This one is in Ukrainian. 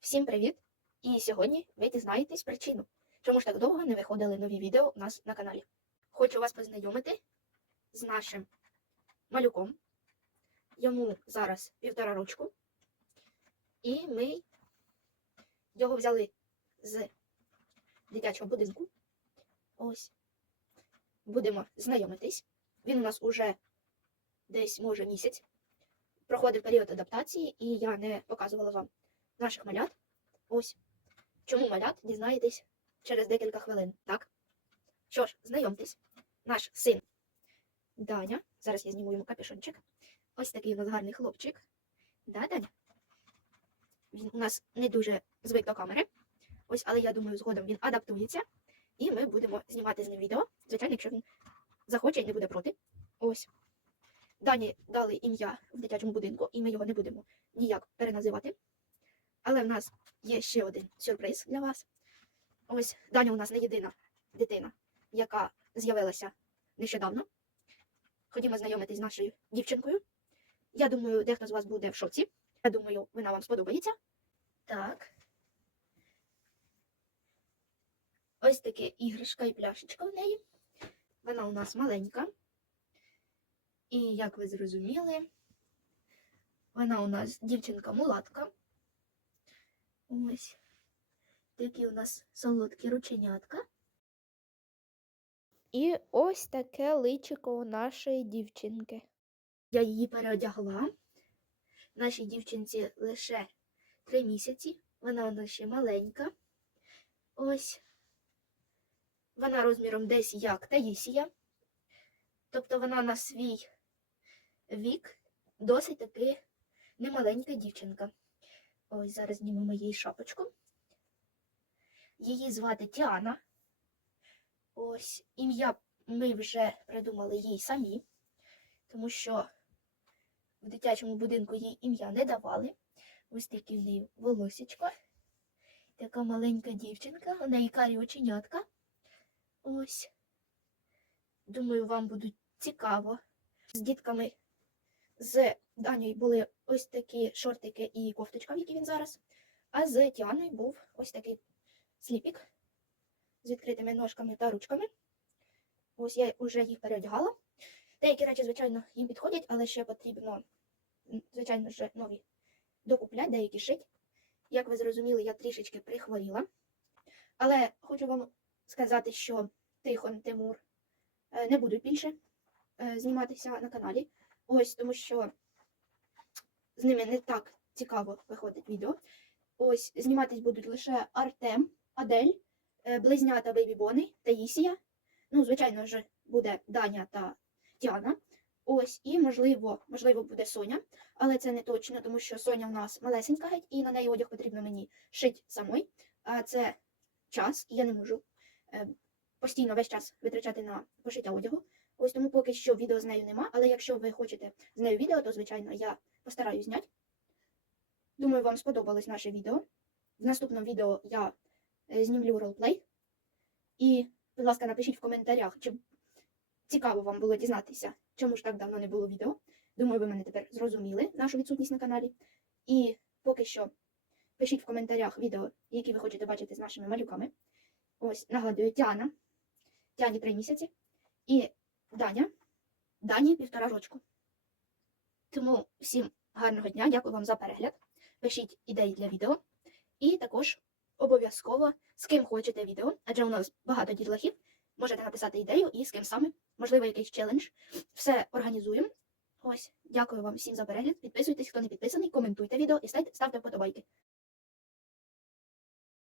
Всім привіт! І сьогодні ви дізнаєтесь причину, чому ж так довго не виходили нові відео у нас на каналі. Хочу вас познайомити з нашим малюком. Йому зараз півтора рочку. І ми його взяли з дитячого будинку. Ось. Будемо знайомитись. Він у нас уже десь, може, місяць. Проходив період адаптації, і я не показувала вам наших малят. Ось. Чому малят дізнаєтесь через декілька хвилин, так? Що ж, знайомтесь, наш син Даня. Зараз я зніму йому капюшончик. Ось такий у нас гарний хлопчик. Да, Даня? Він у нас не дуже звик до камери. Ось, але я думаю, згодом він адаптується. І ми будемо знімати з ним відео. Звичайно, якщо він захоче і не буде проти. Ось. Дані дали ім'я в дитячому будинку, і ми його не будемо ніяк переназивати. Але в нас є ще один сюрприз для вас. Ось Даня у нас не єдина дитина, яка з'явилася нещодавно. Ходімо знайомитись з нашою дівчинкою. Я думаю, дехто з вас буде в шоці. Я думаю, вона вам сподобається. Так. Ось таке іграшка і пляшечка в неї. Вона у нас маленька. І, як ви зрозуміли, вона у нас дівчинка-мулатка. Ось такі у нас солодкі рученятка. І ось таке личико у нашої дівчинки. Я її переодягла. Нашій дівчинці лише три місяці. Вона у нас ще маленька. Ось. Вона розміром десь як Таїсія. Тобто вона на свій вік досить таки немаленька дівчинка. Ось зараз знімемо їй шапочку. Її звати Тіана. Ось ім'я ми вже придумали їй самі, тому що в дитячому будинку їй ім'я не давали. Ось такі в неї волосічко. Така маленька дівчинка, у неї карі оченятка. Ось. Думаю, вам буде цікаво. З дітками з Данією були ось такі шортики і кофточка, в якій він зараз. А з Тіаною був ось такий сліпік з відкритими ножками та ручками. Ось я вже їх переодягала. Деякі речі, звичайно, їм підходять, але ще потрібно, звичайно ж, нові докупляти, деякі шить. Як ви зрозуміли, я трішечки прихворіла. Але хочу вам сказати, що Тихон Тимур е, не будуть більше е, зніматися на каналі. Ось тому що з ними не так цікаво виходить відео. Ось зніматись будуть лише Артем, Адель, е, близнята Бейбібони, Таїсія. Ну, звичайно ж, буде Даня та Тіана. Ось, і можливо, можливо, буде Соня, але це не точно, тому що Соня у нас малесенька геть, і на неї одяг потрібно мені шити самой. А це час, і я не можу е, постійно весь час витрачати на пошиття одягу. Ось тому поки що відео з нею нема, але якщо ви хочете з нею відео, то звичайно я постараюсь зняти. Думаю, вам сподобалось наше відео. В наступному відео я е, знімлю ролплей. І, будь ласка, напишіть в коментарях, чи цікаво вам було дізнатися, чому ж так давно не було відео. Думаю, ви мене тепер зрозуміли, нашу відсутність на каналі. І поки що пишіть в коментарях відео, які ви хочете бачити з нашими малюками. Ось, нагадую, Тіана. Тіані три місяці. І Даня. Дані півтора рочку. Тому всім гарного дня, дякую вам за перегляд. Пишіть ідеї для відео. І також обов'язково з ким хочете відео, адже у нас багато дітлахів. Можете написати ідею і з ким саме, можливо, якийсь челендж. Все організуємо. Ось, дякую вам всім за перегляд. Підписуйтесь, хто не підписаний, коментуйте відео і ставте вподобайки.